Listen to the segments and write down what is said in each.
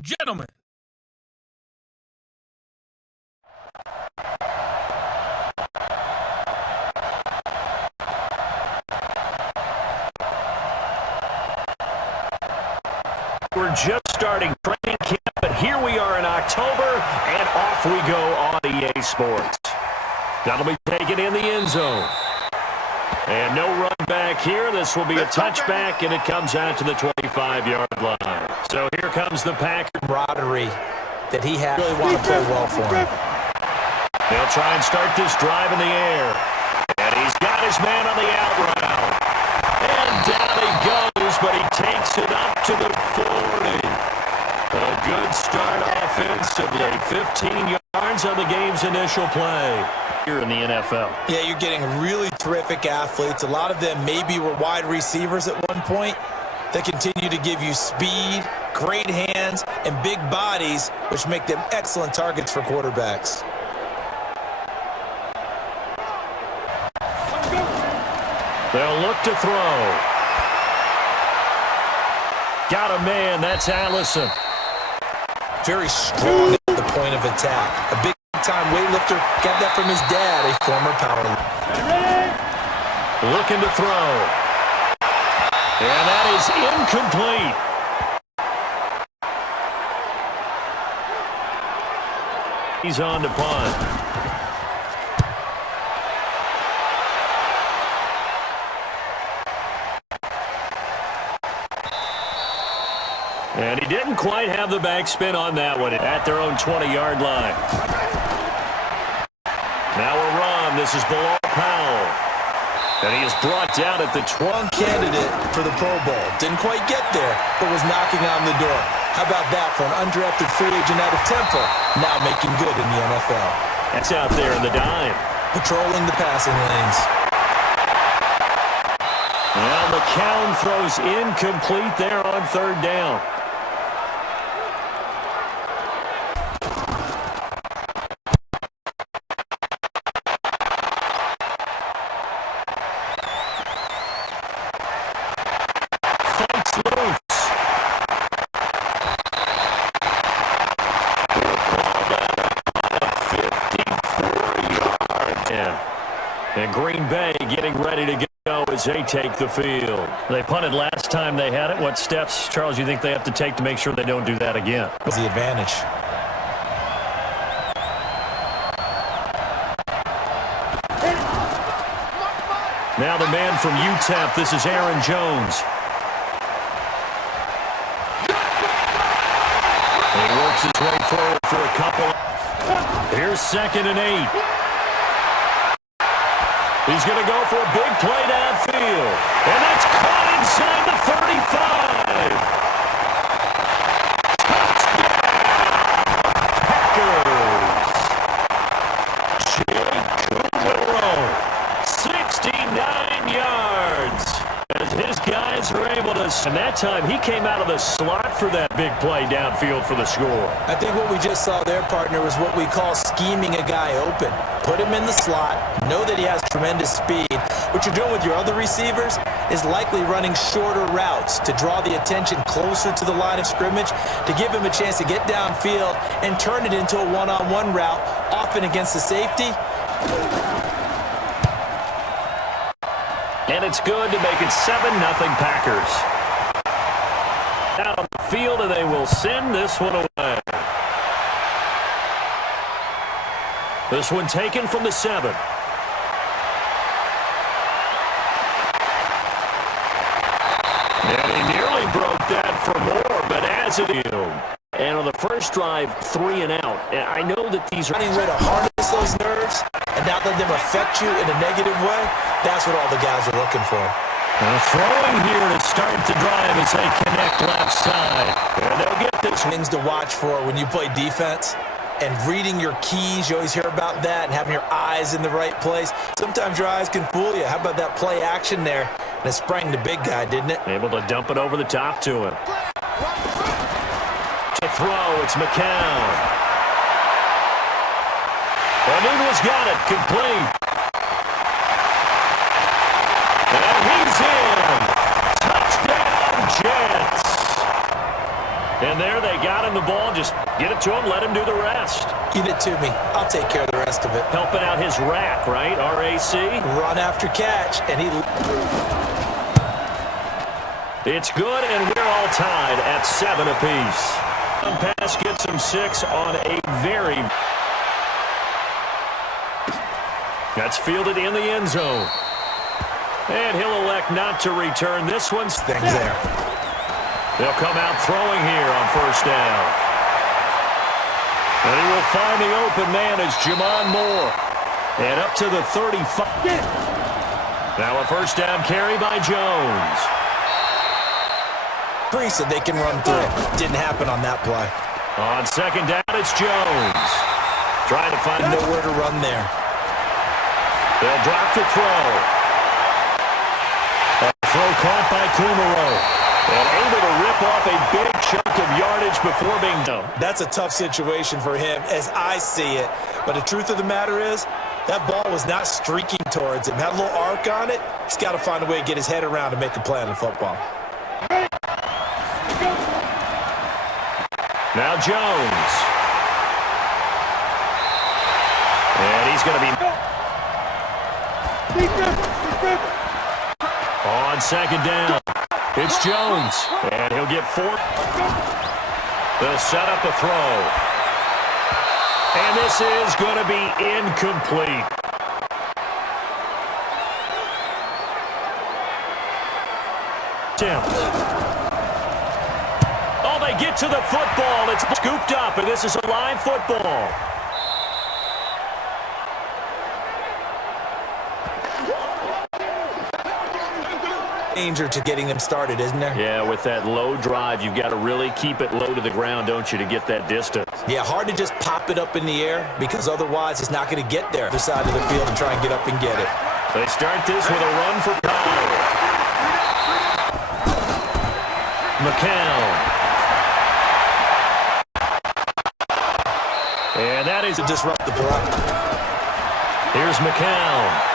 Gentlemen. We're just starting training camp, but here we are in October, and off we go on EA Sports. That'll be taken in the end zone. And no run back here. This will be a touchback, and it comes out to the 25-yard line. So here comes the Packers. Camaraderie that he has. Really want to play well for him. They'll try and start this drive in the air. And he's got his man on the out route. And down he goes, but he takes it up to the 40. A good start offensively. 15 yards on the game's initial play here in the NFL. Yeah, you're getting really terrific athletes. A lot of them maybe were wide receivers at one point. They continue to give you speed, great hands, and big bodies, which make them excellent targets for quarterbacks. They'll look to throw. Got a man. That's Allison. Very strong at the point of attack. A big-time weightlifter. Got that from his dad, a former powerlifter. Looking to throw. And that is incomplete. He's on to punt. And he didn't quite have the backspin on that one at their own 20-yard line. Now a run. This is below Powell. And he is brought down at the 12th candidate for the Pro Bowl. Didn't quite get there, but was knocking on the door. How about that for an undrafted free agent out of Temple, now making good in the NFL. That's out there in the dime. Patrolling the passing lanes. Well, McCown throws incomplete there on third down. And Green Bay getting ready to go as they take the field. They punted last time they had it. What steps, Charles, you think they have to take to make sure they don't do that again? What's the advantage? Now the man from UTEP, this is Aaron Jones. And he works his way forward for a couple. Here's 2nd and 8. He's going to go for a big play downfield. And that's caught inside the 35. Touchdown, Packers. Jake Kumerow, 69 yards. As his guys are able to... And that time, he came out of the slot for that big play downfield for the score. I think what we just saw there, partner, was what we call scheming a guy open. Put him in the slot, know that he has tremendous speed. What you're doing with your other receivers is likely running shorter routes to draw the attention closer to the line of scrimmage, to give him a chance to get downfield and turn it into a one-on-one route, often against the safety. And it's good to make it 7-0 Packers. Out on the field, and they will send this one away. This one taken from the 7. And he nearly broke that for more, but as it is. And on the first drive, 3 and out. And I know that these are... Finding a way to harness those nerves and not let them affect you in a negative way, that's what all the guys are looking for. Throwing here to start the drive as they connect left side. And they'll get this. Things to watch for when you play defense. And reading your keys, you always hear about that, and having your eyes in the right place. Sometimes your eyes can fool you. How about that play action there? And it sprang the big guy, didn't it? Able to dump it over the top to him. To throw, it's McCown. Onuna's got it, complete. And he's in. Touchdown, Jets. And And there they got him the ball. Just get it to him, let him do the rest. Give it to me. I'll take care of the rest of it. Helping out his rack, right? R-A-C. Run after catch, and he... It's good, and we're all tied at 7 apiece. One pass gets him 6 on a very... That's fielded in the end zone. And he'll elect not to return. This one's things there. They'll come out throwing here on first down. And he will find the open man as Jamon Moore. And up to the 35. Now a first down carry by Jones. Bree said they can run through it. Didn't happen on that play. On second down, it's Jones. Trying to find nowhere to run there. They'll drop the throw. A throw caught by Kumaro. And able to rip off a big chunk of yardage before being done. That's a tough situation for him as I see it. But the truth of the matter is, that ball was not streaking towards him. Had a little arc on it. He's got to find a way to get his head around and make a play on the football. Now Jones. And he's going to be... On second down. It's Jones, and he'll get 4. They'll set up the throw. And this is going to be incomplete. Oh, they get to the football. It's scooped up, and this is a live football. Danger to getting them started, isn't there? Yeah, with that low drive, you've got to really keep it low to the ground, don't you, to get that distance. Yeah, hard to just pop it up in the air because otherwise it's not going to get there. The side of the field and try and get up and get it. They start this with a run for power. McCown. And that is to disrupt the play. Here's McCown.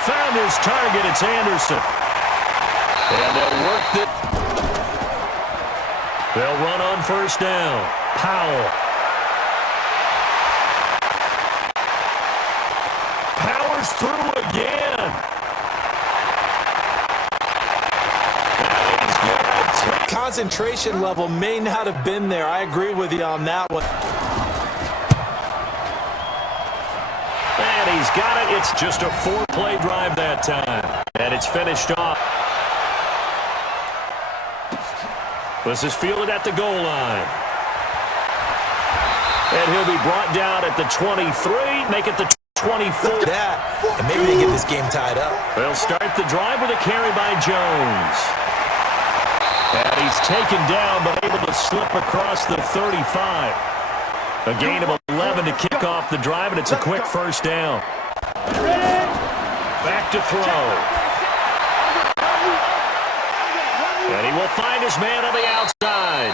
Found his target. It's Anderson. And they'll work it. They'll run on first down. Powell. Powers through again. Concentration level may not have been there. I agree with you on that one. And he's got it. It's just a 4-play drive that time. And it's finished off. This is fielded at the goal line. And he'll be brought down at the 23. Make it the 24. That, and maybe they get this game tied up. They'll start the drive with a carry by Jones. And he's taken down, but able to slip across the 35. A gain of 11 to kick off the drive, and it's a quick first down. Back to throw. And he will find his man on the outside.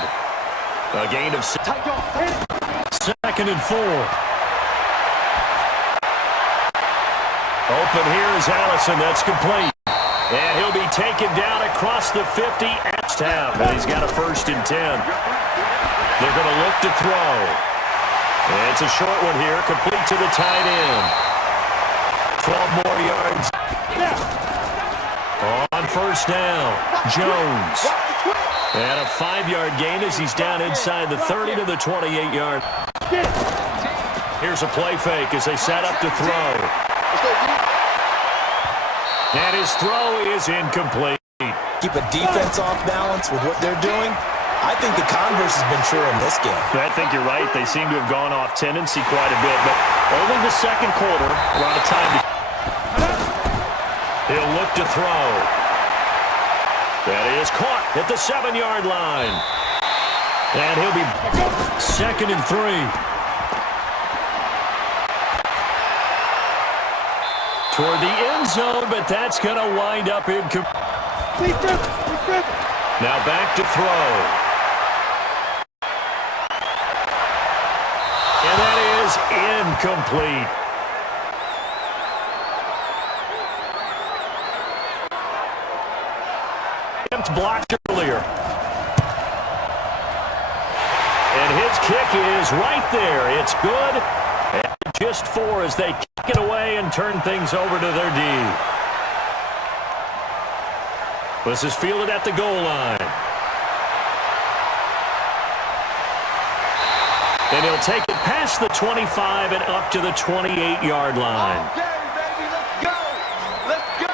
A gain of 6. 2nd and 4. Open here is Allison. That's complete. And he'll be taken down across the 50 at half. And he's got a 1st and 10. They're going to look to throw. And it's a short one here, complete to the tight end. 12 more yards. On first down, Jones. And a 5-yard gain as he's down inside the 30 to the 28-yard. Here's a play fake as they set up to throw. And his throw is incomplete. Keep a defense off balance with what they're doing. I think the converse has been true in this game. I think you're right. They seem to have gone off tendency quite a bit, but only the second quarter, a lot of time to... He'll look to throw. That is caught at the 7-yard line. And he'll be 2nd and 3. Toward the end zone, but that's going to wind up incomplete. Now back to throw. And that is incomplete. Blocked earlier. And his kick is right there. It's good. And just 4 as they kick it away and turn things over to their D. This is fielded at the goal line. And he'll take it past the 25 and up to the 28-yard line. Okay, baby, let's go. Let's go.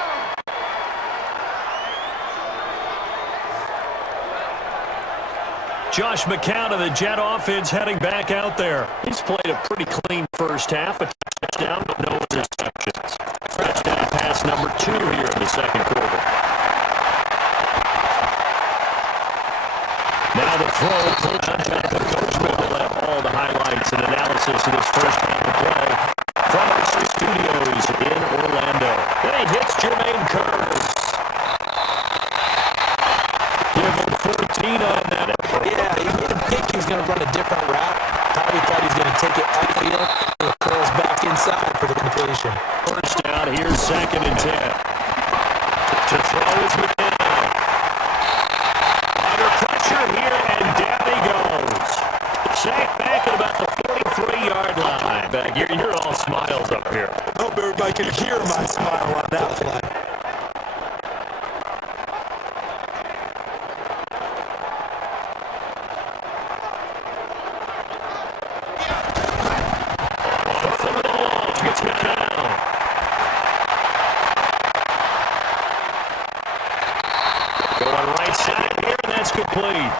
Josh McCown of the Jet offense heading back out there. He's played a pretty clean first half, a touchdown, but no interceptions. Touchdown pass number 2 here in the second quarter. Now the throw. Jonathan Coachman will have all the highlights and analysis of this first half of play from our studios in Orlando. Then he hits Jermaine Curtis. Give him 14 on that effort. Yeah, he didn't think he was going to run a different route. Probably thought he was going to take it upfield. It curls back inside for the completion. First down, here's 2nd and 10. To throw is McCown. Under pressure here, and down he goes. Sacked back at about the 43-yard line. Back here, you're all smiles up here. I hope everybody can hear my smile on that play. It's McCown. Going right side here, and that's complete.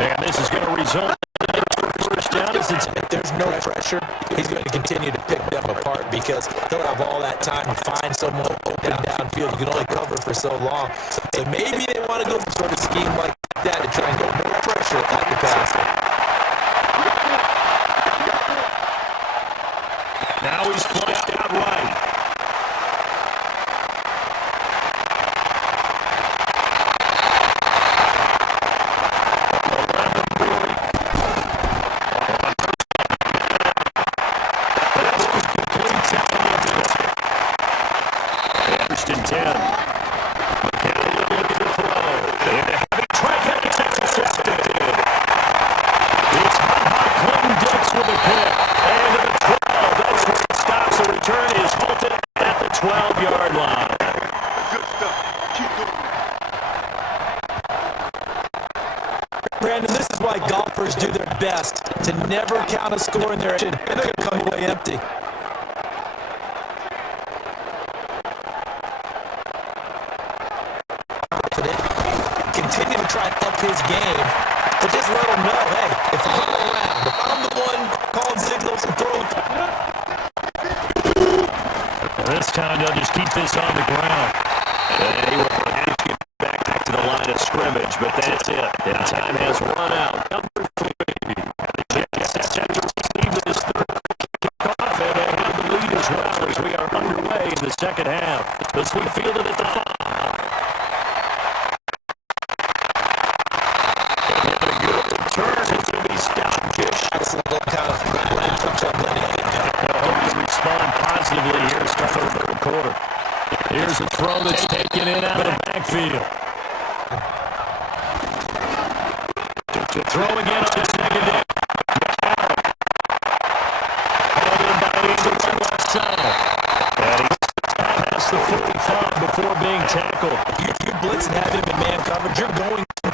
And this is going to result in a first down. If there's no pressure, he's going to continue to pick them apart because he'll have all that time to find someone open downfield. You can only cover for so long. So maybe they want to go some sort of scheme like that to try and get more pressure at the passer. Now he's flushed out right. First and 10. McCown looking to throw. And a heavy track is intercepted. It's Clinton Dix with a pick. And to the 12. That's where it stops. The return is halted at the 12-yard line. Good stuff. Keep going. Brandon, this is why golfers do their best to never count a score in their engine, and they're going to come away empty. Continue to try and up his game, but just let him know, hey, if I'm around, if I'm the one calling signals and throwing. This time they'll just keep this on the ground. They will have to get back to the line of scrimmage, but that's it. And time has run out. Number 3. The Jets have to receive this third kickoff, and they have the lead as well as we are underway in the second half. As we fielded at the 5. Respond positively here to start the third quarter. Here's a throw that's taken in out of the backfield. To throw again on the second down. Held by Ingles on the left side. And he's past the 45 before being tackled. If you blitz and have him in man coverage, you're going to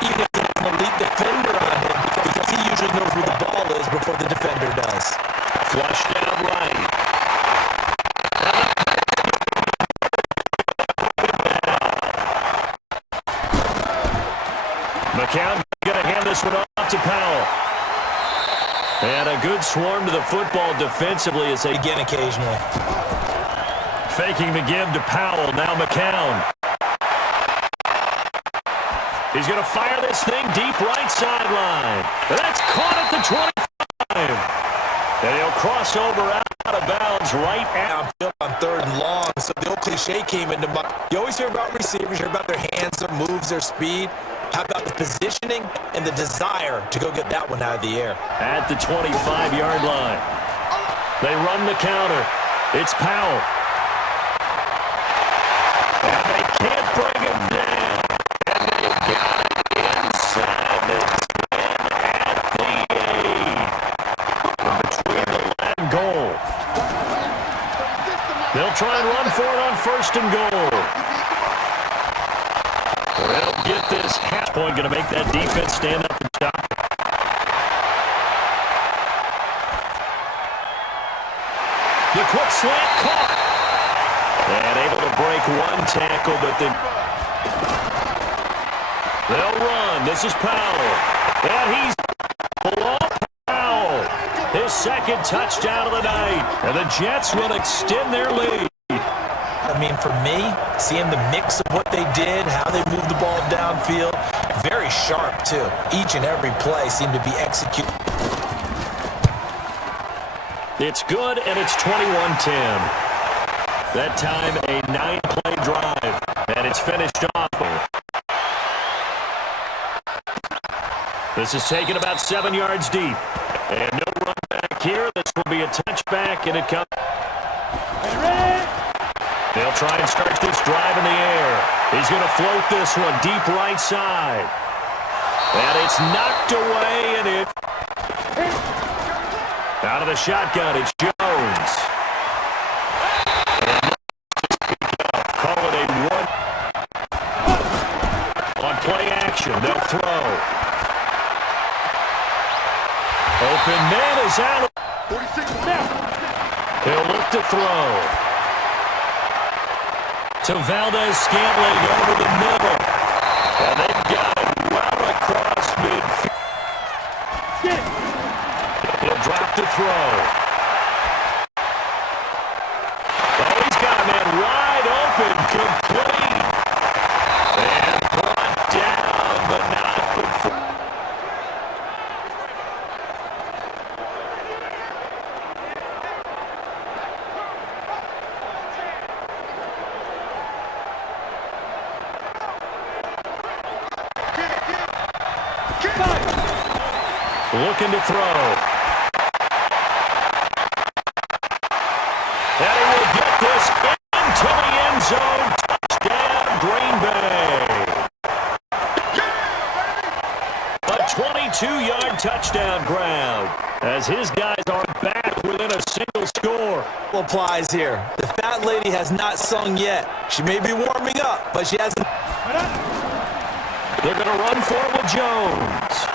even if there's an elite defender on him because he usually knows where the ball is before the defender does. Flushed out right. McCown going to hand this one off to Powell. And a good swarm to the football defensively as they Again, occasionally. faking the give to Powell. Now McCown. He's going to fire this thing deep right sideline. And that's caught at the 25. And he'll cross over out of bounds right out. On 3rd and long, so the old cliche came into mind. You always hear about receivers, you hear about their hands, their moves, their speed. How about the positioning and the desire to go get that one out of the air? At the 25-yard line. They run the counter. It's Powell. And they can't bring him down. And they've got it inside the 10 at the first and goal. They'll get this half point. Going to make that defense stand up and stop. The quick slant caught. And able to break one tackle, but then they'll run. This is Powell. And he's below Powell. His second touchdown of the night. And the Jets will extend their lead. I mean, for me, seeing the mix of what they did, how they moved the ball downfield, very sharp, too. Each and every play seemed to be executed. It's good, and it's 21-10. That time, a 9-play drive, and it's finished off. This is taken about 7 yards deep. And no run back here. This will be a touchback, and it comes. They'll try and start this drive in the air. He's going to float this one deep right side. And it's knocked away, and it... Out of the shotgun, it's Jones. And call it a one. On play action, they'll throw. Open man is out. 46 now. He'll look to throw. To Valdez-Scantling over the middle. And they've got it well across midfield. He'll drop to throw. Oh, he's got a man wide open, complete. And brought down, but not before. Looking to throw. And he will get this into the end zone. Touchdown, Green Bay. A 22-yard touchdown ground as his guys are back within a single score. Applies here. The fat lady has not sung yet. She may be warming up, but she hasn't. They're going to run for it with Jones.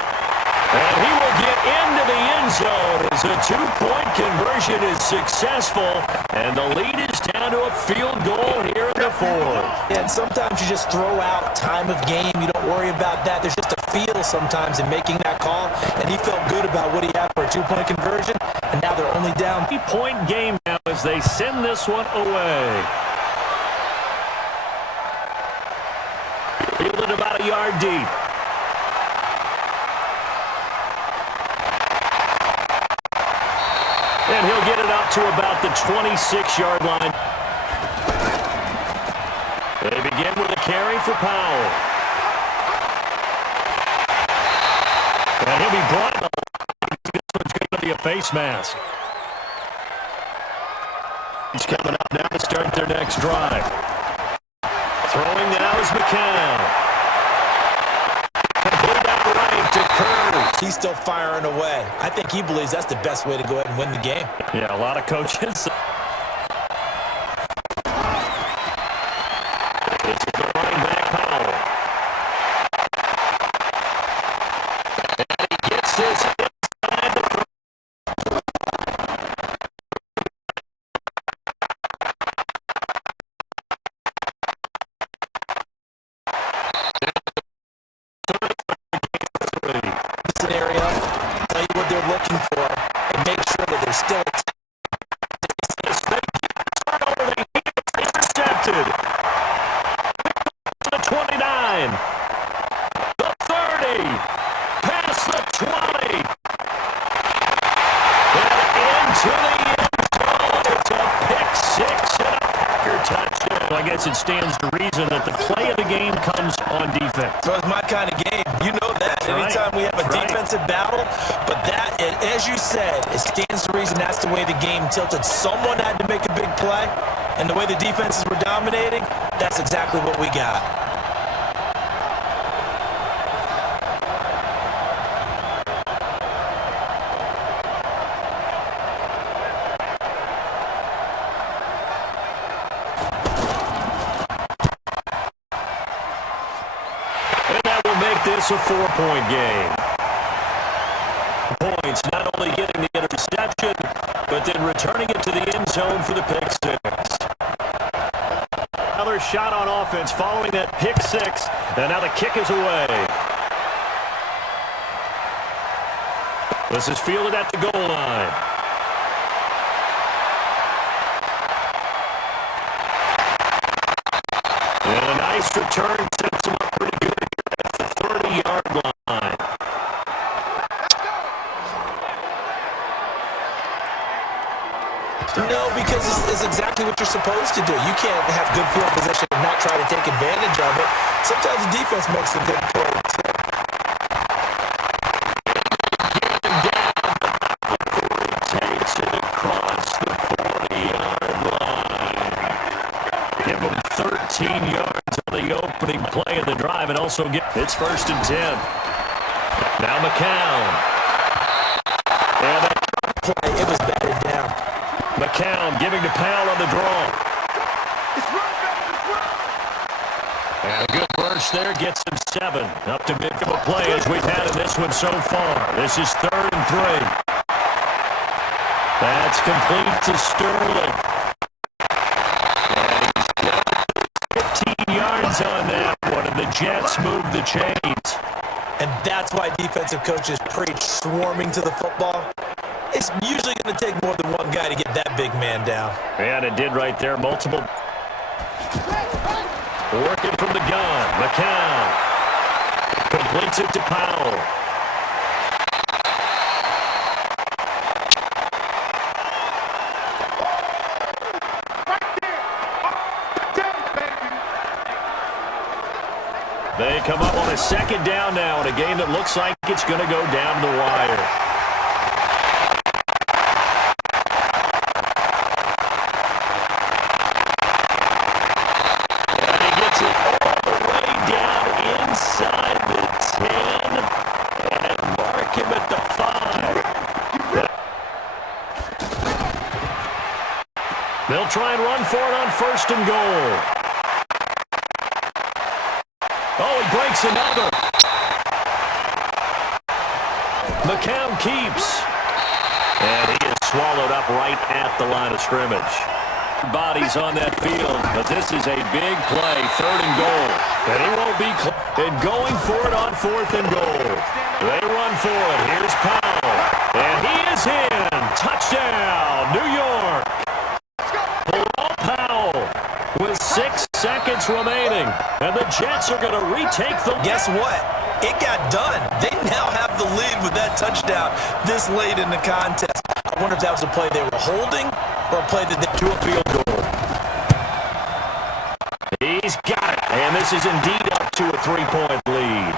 And he will get into the end zone as a two-point conversion is successful. And the lead is down to a field goal here in the fourth. And sometimes you just throw out time of game. You don't worry about that. There's just a feel sometimes in making that call. And he felt good about what he had for a two-point conversion. And now they're only down. 3-point game now as they send this one away. Fielded about a yard deep. And he'll get it up to about the 26-yard line. They begin with a carry for Powell. And he'll be brought in. This one's going to be a face mask. He's coming up now to start their next drive. Throwing now is McCown. Complete out right to Kurtz. He's still firing away. I think he believes that's the best way to go ahead and win the game. Yeah, a lot of coaches. This is the running back, Powell. And he gets this inside the front. Scenario, tell you what they're looking for, and make sure that they're still Intercepted. The 29. The 30. Past the 20. And into the end zone. It's a pick six and a Packer touchdown. I guess it stands to reason that the play of the game comes on defense. So it's my kind of game. You know that. Anytime we have a defensive battle, but that, as you said, it stands to reason that's the way the game tilted. Someone had to make a big play, and the way the defenses were dominating, that's exactly what we got. it's a 4-point game. Points, not only getting the interception, but then returning it to the end zone for the pick six. Another shot on offense following that pick six, and now the kick is away. This is fielded at the goal line. And a nice return sets him up pretty good at the 30-yard line. No, because it's exactly what you're supposed to do. You can't have good field position and not try to take advantage of it. Sometimes the defense makes a good play, too. Takes it across the 40-yard line. Give him 13 yards on the opening play of the drive and also get it's 1st and 10. Now McCown. And that Play, it was batted down. McCown giving to Powell on the draw. And a good burst there gets him 7. Up to mid of a play as we've had in this one so far. This is 3rd and 3. That's complete to Sterling. And he's got 15 yards on that one, and the Jets move the chains. And that's why defensive coaches preach swarming to the football. It's usually going to take more than one guy to get that big man down. And it did right there. Multiple. Working from the gun. McCown completes it to Powell. They come up on a 2nd down now in a game that looks like it's going to go down the wire. They'll try and run for it on 1st and goal. Oh, he breaks another. McCown keeps. And he is swallowed up right at the line of scrimmage. Bodies on that field, but this is a big play, 3rd and goal. And he won't be and going for it on 4th and goal. They run for it. Here's Powell. And he is in. Touchdown, New York. With 6 seconds remaining, and the Jets are going to retake the... Guess what? It got done. They now have the lead with that touchdown this late in the contest. I wonder if that was a play they were holding or a play that they drew a field goal. He's got it, and this is indeed up to a 3-point lead.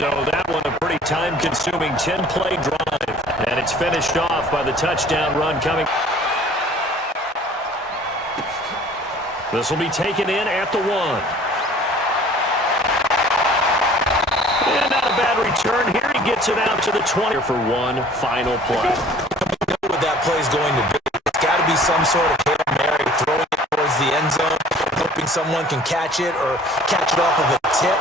So that one a pretty time-consuming 10-play drive, and it's finished off by the touchdown run coming... This will be taken in at the 1. And not a bad return here. He gets it out to the 20 for one final play. You know what that play is going to be. It's got to be some sort of Hail Mary, throwing it towards the end zone, hoping someone can catch it or catch it off of a tip.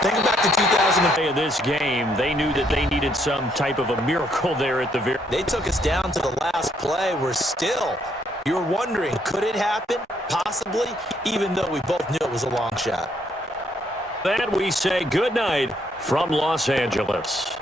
Think back to 2000. In this game, they knew that they needed some type of a miracle there at the very... They took us down to the last play. We're still... You're wondering, could it happen? Possibly, even though we both knew it was a long shot. And we say goodnight from Los Angeles.